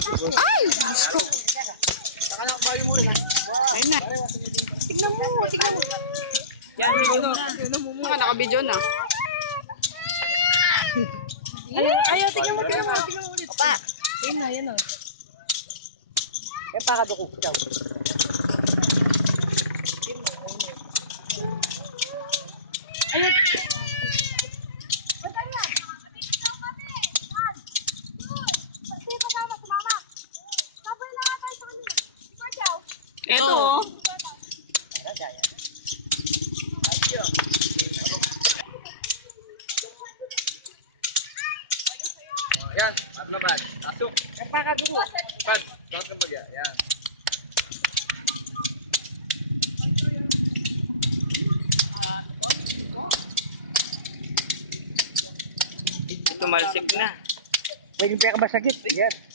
Ay! Diyos ko. Ayun na. Tignan mo. Yan, tignan mo. Nakabidyo na. Ayaw, tingnan mo ulit. Opa. Yan o. Pakadoko. Ikaw. Ayun. Ito oh. Yan, ano ba? Asok. Pakadoko. Bad, bakit ka bagya? Yan. Tumalsik na. Pwede pa ka ba sakit? Yan.